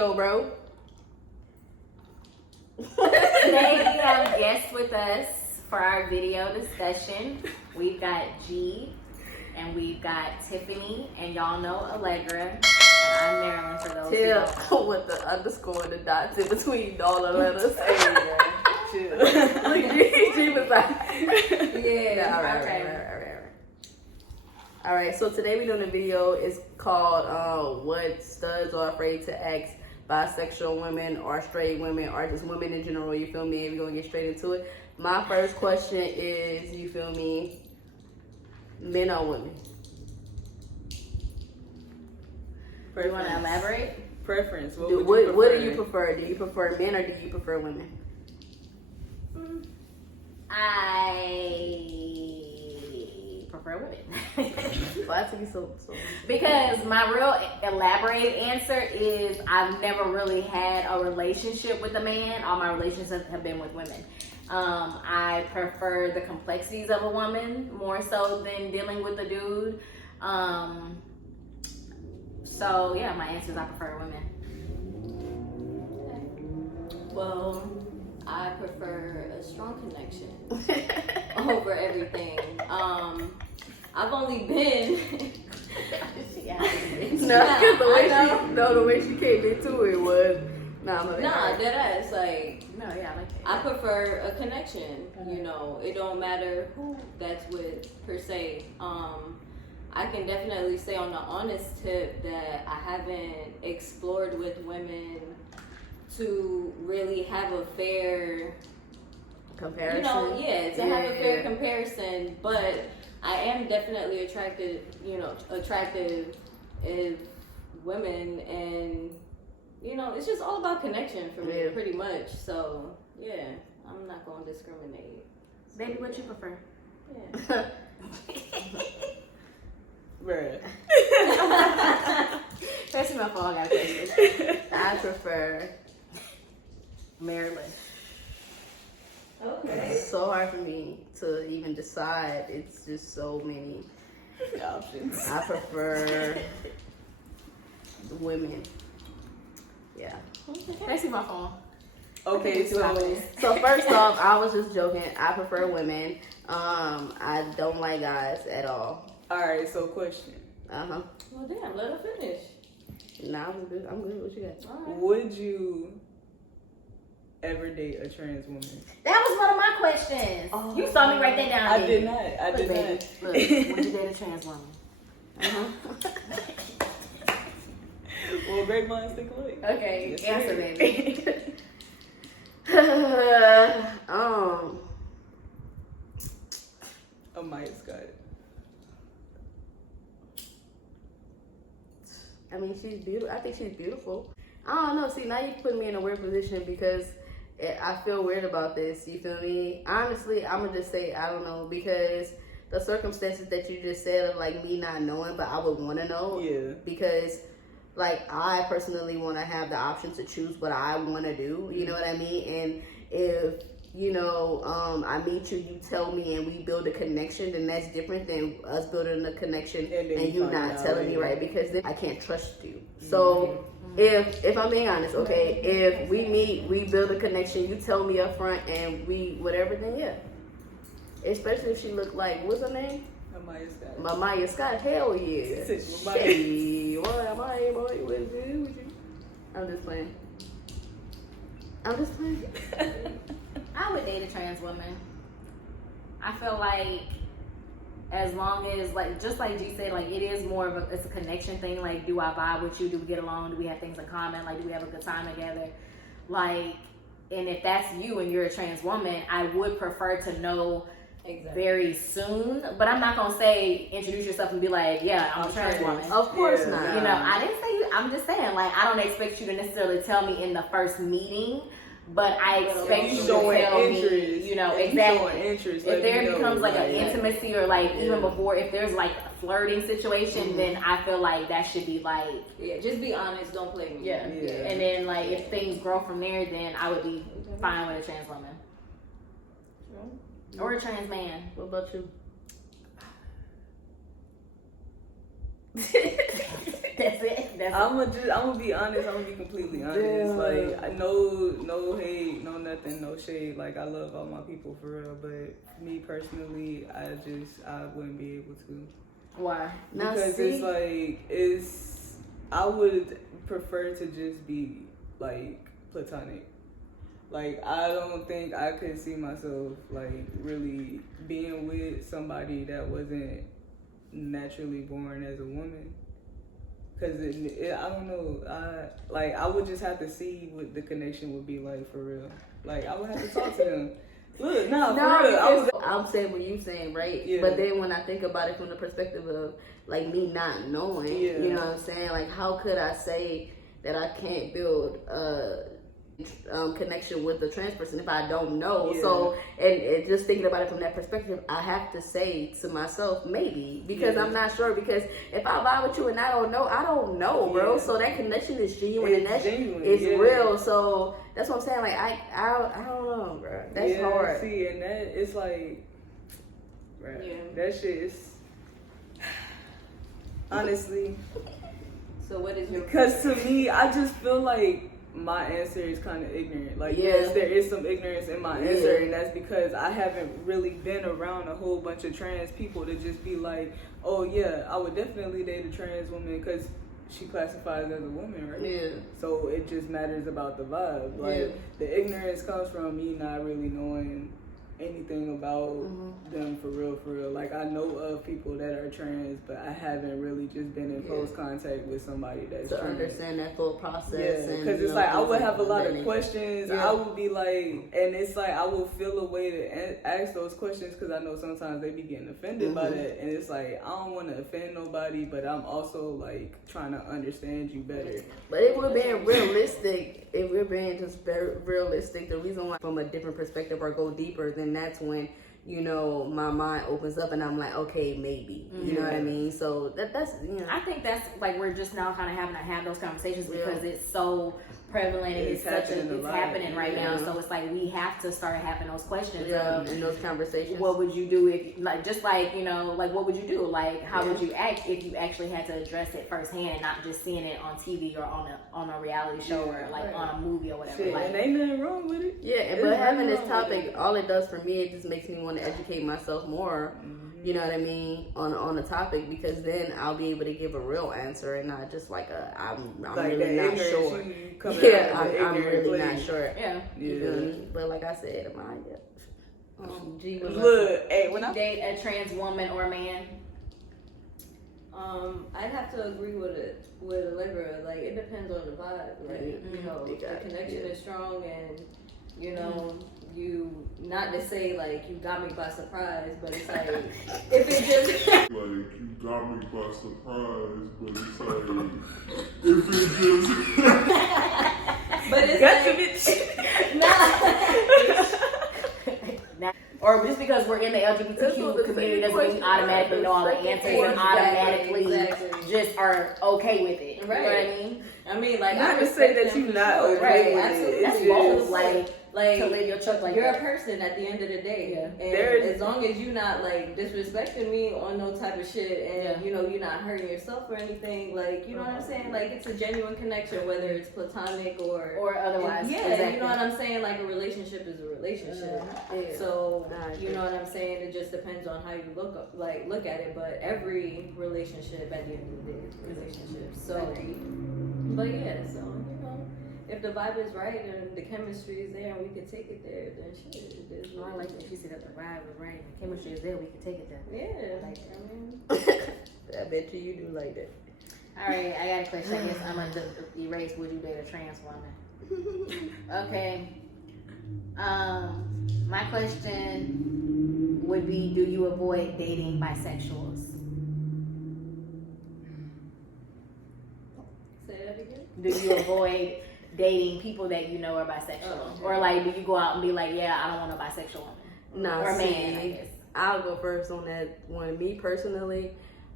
video, bro. Today we have guests with us for our video discussion. We've got G, and we've got Tiffany, and y'all know Allegra, and I'm Marilyn for those who don't know. With the underscore and the dots in between all the letters. Chill. G was like, yeah. All right. So today we're doing a video. It's called "What Studs Are Afraid to Ask Bisexual Women or Straight Women or just women in general." You feel me? And we're gonna get straight into it. My first question is, you feel me? Men or women? You want to elaborate? Preference. What do you prefer? Do you prefer men or do you prefer women? I prefer women. Why to be so? Because my real elaborate answer is I've never really had a relationship with a man. All my relationships have been with women. I prefer the complexities of a woman more so than dealing with a dude. So yeah, my answer is I prefer women. Well, I prefer a strong connection over everything. I've only been the way she came into it was dead ass. Like, No, yeah, I like that. I prefer a connection. You know, it don't matter who that's with per se. I can definitely say on the honest tip that I haven't explored with women to really have a fair comparison. have a fair comparison, but I am definitely attractive if women, and it's just all about connection for me, pretty much. So yeah, I'm not gonna discriminate. Baby, what you prefer? Yeah. Bruh. First of all, I got a question. I prefer Maryland. Okay. It's so hard for me to even decide. It's just so many Options. I prefer women. Yeah. Let's see my phone. Okay, so first off, I was just joking. I prefer women. I don't like guys at all. alright, so question. Uh-huh. Well, damn, let her finish. Nah, I'm good. What you got? All right. Would you ever date a trans woman? That was one of my questions. Oh. You saw me write that down. I baby. did not. I did Baby, not. look, would you date a trans woman? Well, great minds think alike. Okay, Yes, answer, sir. baby. Oh, Maya Scott. I mean, she's beautiful. I think she's beautiful. I don't know. See, now you put me in a weird position because I feel weird about this. You feel me? Honestly, I'm gonna just say I don't know, because the circumstances that you just said of like me not knowing, but I would want to know. Yeah. Because like I personally want to have the option to choose what I want to do. You know what I mean? And if I meet you, you tell me, and we build a connection, then that's different than us building a connection and you not telling me, right? Because then I can't trust you. So if I'm being honest, okay, if we meet, we build a connection, you tell me up front, and we whatever, then yeah. Especially if she look like, what's her name? Maya Scott. Maya Scott. Hell yeah. Hey, what am I? What is it? I'm just playing. I would date a trans woman. I feel like as long as, like, just like G said, like, it is more of it's a connection thing. Like, do I vibe with you? Do we get along? Do we have things in common? Like, do we have a good time together? Like, and if that's you and you're a trans woman, I would prefer to know very soon. But I'm not gonna say introduce yourself and be like, yeah, I'm a trans woman. Of course not. I didn't say you. I'm just saying, like, I don't expect you to necessarily tell me in the first meeting. But I expect you to tell me, exactly. Interest, if there becomes like an intimacy or like even before, if there's like a flirting situation, then I feel like that should be like, just be honest, don't play me. Yeah. And then like if things grow from there, then I would be fine with a trans woman or a trans man. What about you? That's it. I'm gonna be honest. I'm gonna be completely honest. Like, no hate, no nothing, no shade. Like, I love all my people for real. But me personally, I wouldn't be able to. Why? Because I would prefer to just be like platonic. Like, I don't think I could see myself like really being with somebody that wasn't naturally born as a woman. Cause I don't know. I would just have to see what the connection would be like for real. Like, I would have to talk to them. Look, for real. I'm saying what you saying, right? Yeah. But then when I think about it from the perspective of like me not knowing, you know what I'm saying? Like, how could I say that I can't build a connection with the trans person if I don't know? Yeah. So, and just thinking about it from that perspective, I have to say to myself, maybe, because I'm not sure. Because if I vibe with you and I don't know, bro. So that connection is genuine, and that is real. So that's what I'm saying. Like, I don't know, bro. That's hard. See, and that it's like, bro, that shit is honestly. So what is your? Because to me, I just feel like my answer is kind of ignorant. Like, yes, there is some ignorance in my answer, and that's because I haven't really been around a whole bunch of trans people to just be like, oh yeah, I would definitely date a trans woman because she classifies as a woman, right? Yeah. So it just matters about the vibe. Like, the ignorance comes from me not really knowing anything about them for real. Like, I know of people that are trans, but I haven't really just been in close contact with somebody that's to trans. Understand that full process. Yeah, because it's like I would have a lot of questions. I would be like, and it's like I will feel a way to ask those questions because I know sometimes they be getting offended by that, and it's like I don't want to offend nobody, but I'm also like trying to understand you better. But if we're being realistic, if we're being just very realistic, the reason why from a different perspective or go deeper, then that's when, you know, my mind opens up and I'm like, okay, maybe. You know what I mean? So that's, you know. I think that's like we're just now kind of having to have those conversations because it's so prevalent and it's happening right now. So it's like we have to start having those questions in those conversations. What would you do if, like, just like, you know, like what would you do? Like, how would you act if you actually had to address it firsthand and not just seeing it on TV or on a reality show or like on a movie or whatever. Shit, like, and ain't nothing wrong with it. Yeah, but having this topic, all it does for me, it just makes me want to educate myself more. You know what I mean, on the topic, because then I'll be able to give a real answer and not just like I'm like really not sure. I'm really not sure. Yeah. You feel me? But like I said, G was Look, hey, when I date a trans woman or a man, I'd have to agree with Allegra. Like, it depends on the vibe. Like, you know, if the connection is strong and, you know, you, not to say like you got me by surprise, but it's like if it just like you got me by surprise, but it's like if it just but it's nah. Or just because we're in the LGBTQ community doesn't mean we automatically know all the answers and automatically just are okay with it. Right. You know what I mean? I mean, like, I would say that you're not okay with it. That's both. Like to live your truth like you're that. a person at the end of the day, and as long as you're not like disrespecting me on no type of shit, and you know you're not hurting yourself or anything, like, you know what I'm saying, like it's a genuine connection, whether it's platonic or otherwise. Exactly. You know what I'm saying, like a relationship is a relationship. So you know what I'm saying, it just depends on how you look at it, but every relationship at the end of the day is a relationship. So but so if the vibe is right and the chemistry is there and we could take it there, then shit. There's I like that she said that the vibe was right and the chemistry is there, we could take it there. Yeah. Like that. I bet you do like that. Alright, I got a question. I guess I'm gonna erase would you date a trans woman? Okay. My question would be, do you avoid dating bisexuals? Say that again? Do you avoid dating people that you know are bisexual? Or like, do you go out and be like, yeah, I don't want a bisexual woman? No, or man, I guess. I'll go first on that one. Me personally,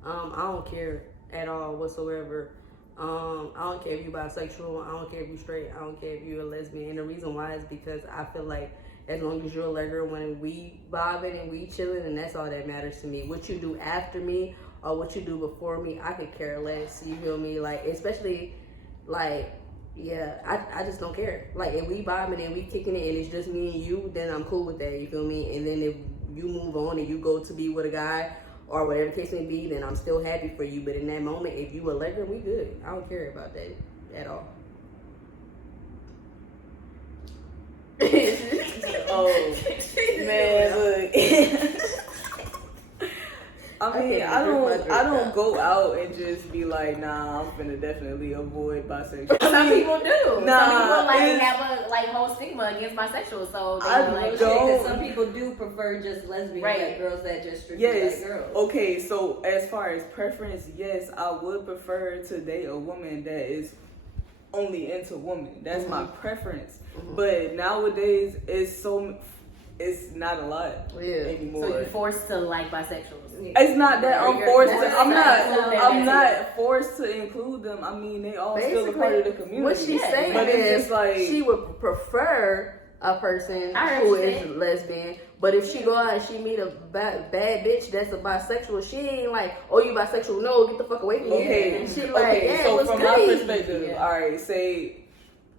I don't care at all whatsoever. I don't care if you're bisexual. I don't care if you're straight. I don't care if you're a lesbian. And the reason why is because I feel like as long as you're a girl, when we vibing and we chilling, and that's all that matters to me. What you do after me or what you do before me, I could care less. You feel me? Like, especially, like, yeah, I just don't care. Like, if we vibing and we kicking it and it's just me and you, then I'm cool with that. You feel me? And then if you move on and you go to be with a guy or whatever the case may be, then I'm still happy for you. But in that moment, if you a legend, we good. I don't care about that at all. Oh man, look. I mean, I don't go out and just be like, nah, I'm finna definitely avoid bisexual. Some people do. Nah, some people like have a like whole stigma against bisexual, so they I like don't. Because some people do prefer just lesbian like girls that just strictly Yes. like girls. Okay, so as far as preference, yes, I would prefer to date a woman that is only into women. That's my preference. But nowadays, it's not a lot anymore. So you're forced to like bisexuals. It's not that I'm forced to. I'm That's not forced to include them. I mean, they all still a part of the community. What she's saying but is it's just like she would prefer a person I who understand. is lesbian. But if she go out and she meet a bad bitch that's a bisexual, she ain't like, oh, you bisexual? No, get the fuck away from me. okay. And she like, yeah, so what's from crazy? my perspective, all right, say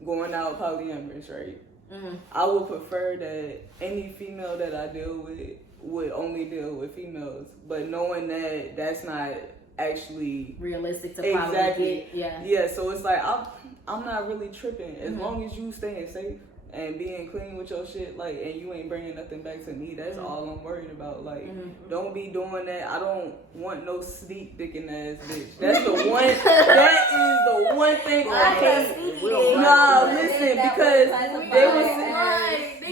going out polyamorous, right? Mm-hmm. I would prefer that any female that I deal with would only deal with females, but knowing that that's not actually Realistic to exactly probably get, yeah. So it's like I'm not really tripping as long as you staying safe and being clean with your shit, like, and you ain't bringing nothing back to me. That's all I'm worried about. Like, don't be doing that. I don't want no sneak dicking ass bitch. That's the one. That is the one thing I hate. Nah, listen, because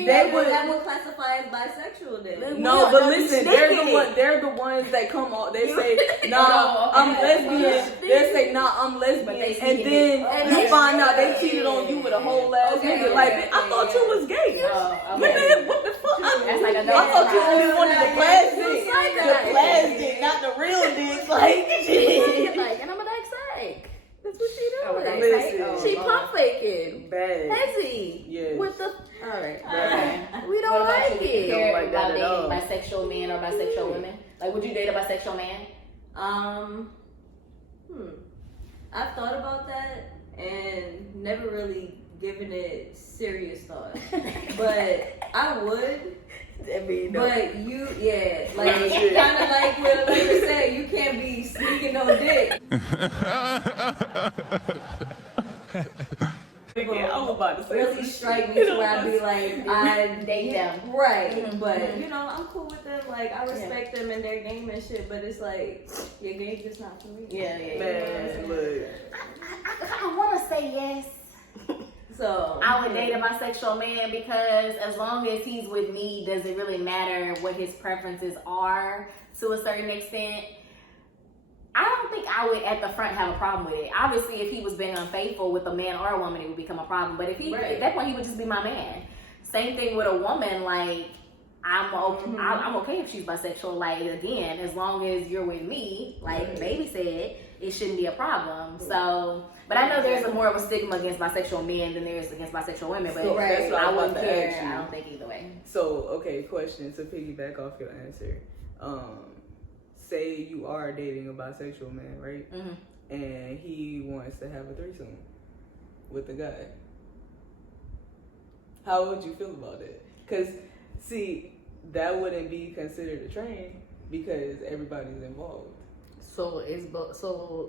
that would classify as bisexual then. no, but listen, they're the ones that come on. They say, nah, I'm lesbian. They say, nah, I'm lesbian, and then you find out they cheated on you with a whole ass nigga. Like, I thought you was gay. What the fuck? I thought you only wanted the plastic, not the real dick. Like, shit. Like, and I'm a dark psych. That's what she doing. Listen, She pump faking. bad. Hezzy. Yes. With the alright. Bad. We don't like you? it. Care Don't like about that at all. dating bisexual men or bisexual women? Like, would you date a bisexual man? I've thought about that and never really given it serious thought. But I would. But you, like kind of like what Olivia said, you can't be sneaking no dick. Yeah, I was about to say Really strike me to where I'd be like, I Date them. right, but you know, I'm cool with them. Like I respect them and their game and shit. But it's like your game just not for me. Yeah. Man, look. I want to say yes. So I would date a bisexual man because as long as he's with me, does it really matter what his preferences are to a certain extent? I don't think I would at the front have a problem with it. Obviously, if he was being unfaithful with a man or a woman, it would become a problem. But if he, at that point, he would just be my man. Same thing with a woman. Like, I'm okay if she's bisexual. Like, again, as long as you're with me, like Baby said, it shouldn't be a problem. So, but I know there's more of a stigma against bisexual men than there is against bisexual women. But So that's what I I'm wouldn't about to care. ask you. I don't think either way. So, okay, question to piggyback off your answer. Say you are dating a bisexual man, right? And he wants to have a threesome with a guy. How would you feel about that? Because, see, that wouldn't be considered a train because everybody's involved. So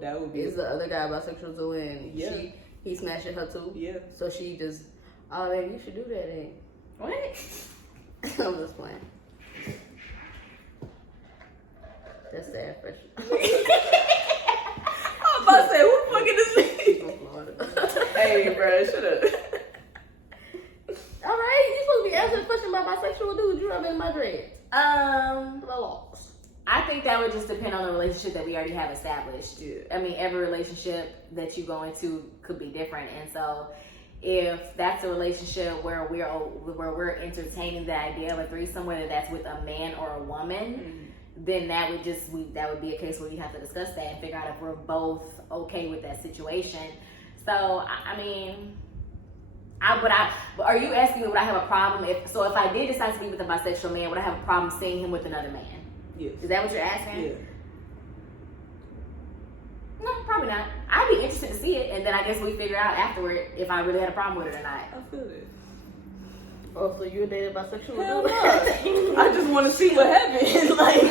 That would be is the other guy bisexual too, and Yeah. he smashing her too? Yeah. So she just, oh man, you should do that then. What? I'm just playing. That's sad question. I'm about to say, who fucking is this? From Florida. Hey, bro, shut up. All right, you supposed to be answering a question about bisexual dudes. You have in my dread. I think that would just depend on the relationship that we already have established. Yeah. I mean, every relationship that you go into could be different, and so if that's a relationship where we're entertaining the idea of a threesome, whether that's with a man or a woman, then that would be a case where you have to discuss that and figure out if we're both okay with that situation. So I mean, but are you asking me would I have a problem if I did decide to be with a bisexual man, would I have a problem seeing him with another man? Yes. Is that what you're asking? Yeah. Probably not. I'd be interested to see it, and then I guess we figure out afterward if I really had a problem with it or not. I feel it. Oh, so you dated bisexual? Hell no. I just want to see what happens. Like,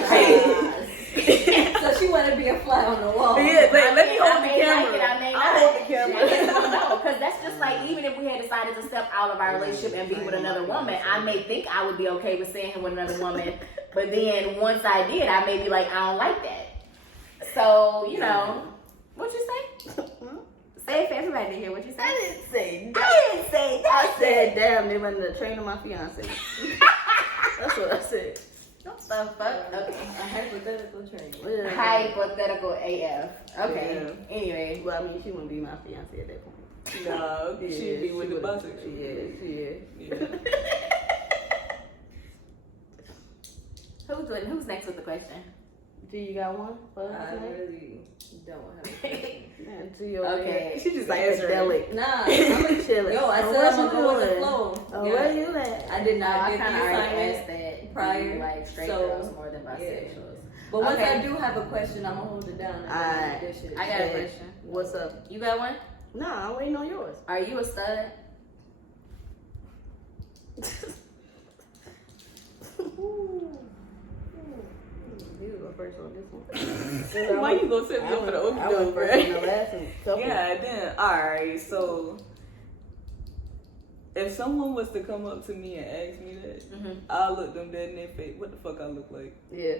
So she wanted to be a fly on the wall. yeah, let me hold the I camera. may like it, I may not. I'll hold the camera. No, because that's just like, even if we had decided to step out of our relationship and be with another woman, I may think I would be okay with seeing him with another woman, but then once I did, I may be like, I don't like that. So, you know, what'd you say? Say it for everybody to hear what you said. I didn't say that. I didn't say that. I said, damn, they running the train on my fiance. That's what I said. What the fuck? Okay. A hypothetical train. Yeah. Hypothetical AF. Okay. Yeah. Anyway. Well, I mean, she wouldn't be my fiance at that point. Nah, she'd be with the would've- bisexual. Yeah. Who's next with the question? Do you got one for us? I Nate? really don't have a question. Man, to your Okay. She just like Answer it. psychedelic. Nah, I'm Chilling. Yo, I Oh, said what I'm gonna you go with the doing? flow. Oh, Yeah. where you at? I did not I get the kind of already assignment. asked that. prior, You like straight so, girls more than bisexuals. But once Okay. I do have a question, I'm gonna hold it down. Alright. This shit. I got a question. What's up? You got one? Nah, I'm waiting on yours. Are you a stud? You go first on this one. Why you gonna set me up for the okie I went doke, first right? on the last one. Couple. Yeah, then alright, so if someone was to come up to me and ask me that, I'll look them dead in their face. What the fuck I look like? Yeah.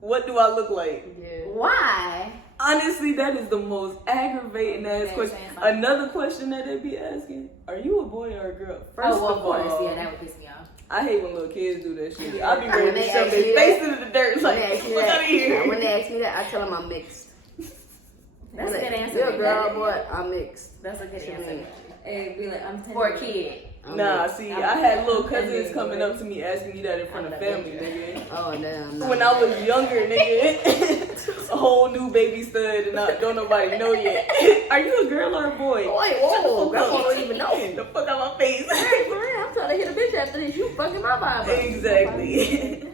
What do I look like? Yeah. Why? Honestly, that is the most aggravating ass Yeah, question. saying something. Another question that they be asking: are you a boy or a girl? First Oh, well, of of course. all, Yeah, that would piss me off. I hate when little kids do that shit. I be When ready they to shove ask their you face that- into the dirt. It's When like, they ask me fuck out of that, here. when they ask me that, I tell them I'm mixed. That's a good answer. You're a girl, boy. I'm mixed. That's a good What you answer. mean? Hey, be like, I'm 10. For a kid. I'm Nah, mixed. see, I had little cousins coming up to me asking me that in front of family, nigga. Oh, damn. No. When I was younger, nigga, a whole new baby stud and don't nobody know yet. Are you a girl or a boy? Wait, whoa. Grandma don't even know. The fuck out my face. Hey, for real, I'm trying to hit a bitch after this. You fucking my vibe up. Exactly.